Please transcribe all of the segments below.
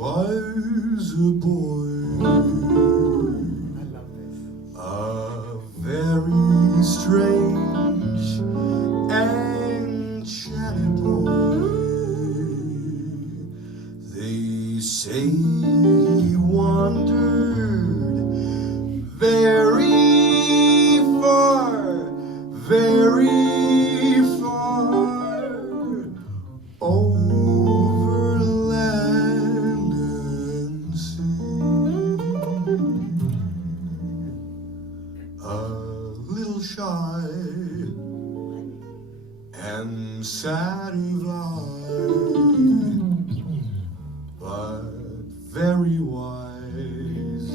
was a boy, a very strange and chatty boy. They say he wandered very far over land and sea. A little shy and sad of eye, but very wise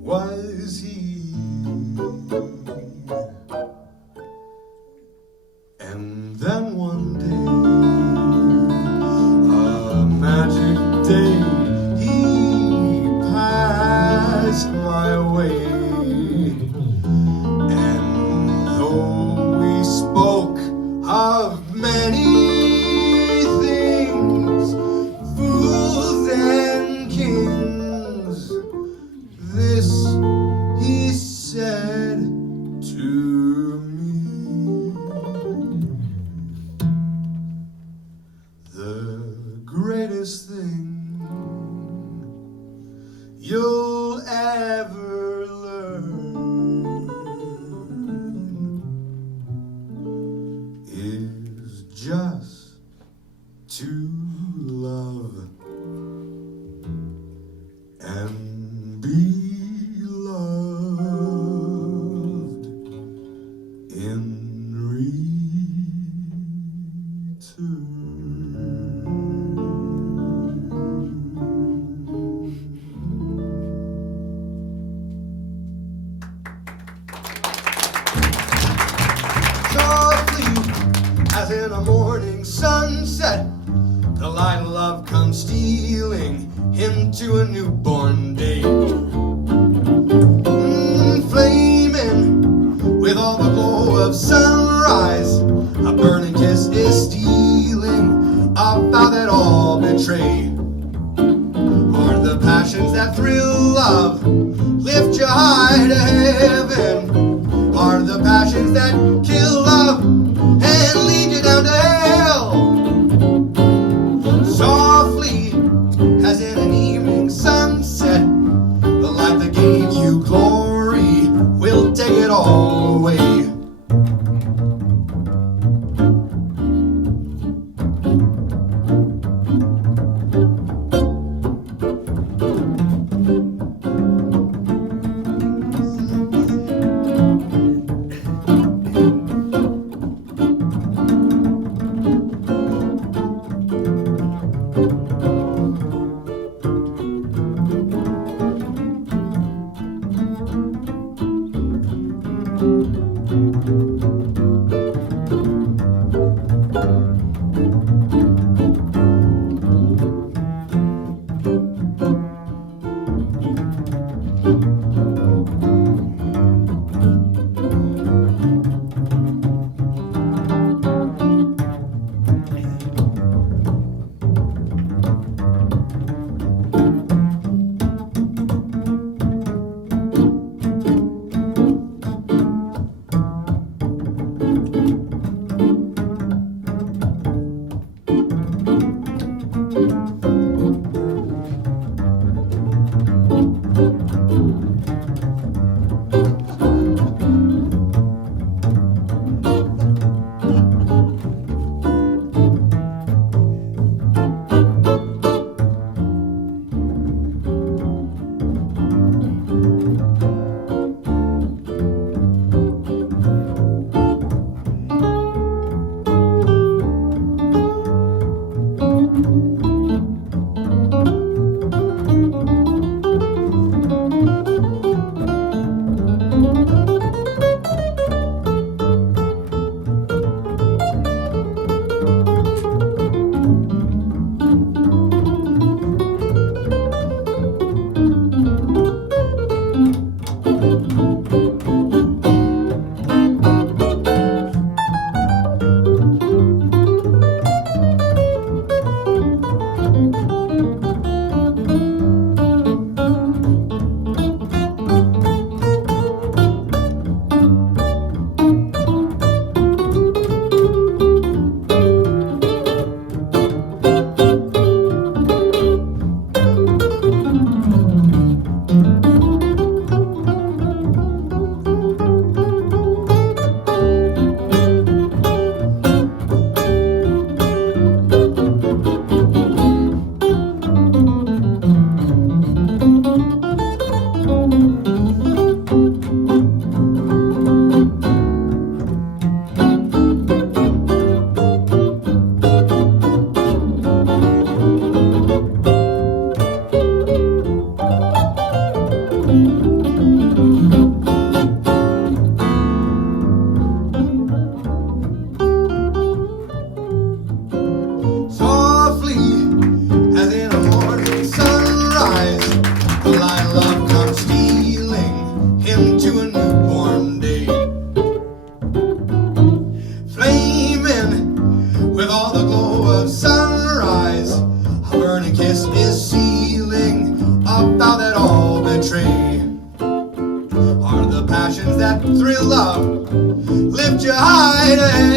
was he. And then one day, a magic day, he passed my way. And though we spoke of many things, fools and kings, this he said to me: the greatest thing you'll ever learn is just to love and be loved in return. Softly, as in a morning sunset, the light of love comes stealing into a newborn day. Flaming with all the glow of sunrise, a burning kiss is stealing a vow that all betray. Are the passions that thrill love, lift you high to heaven? Are the passions that kill love and lead you down to hell? Softly, as in an evening sunset, the light that gave you glory will take it all away.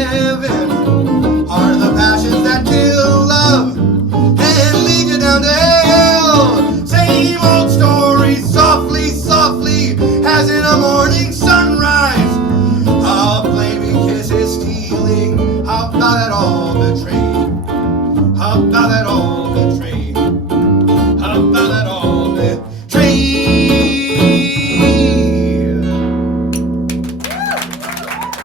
heaven.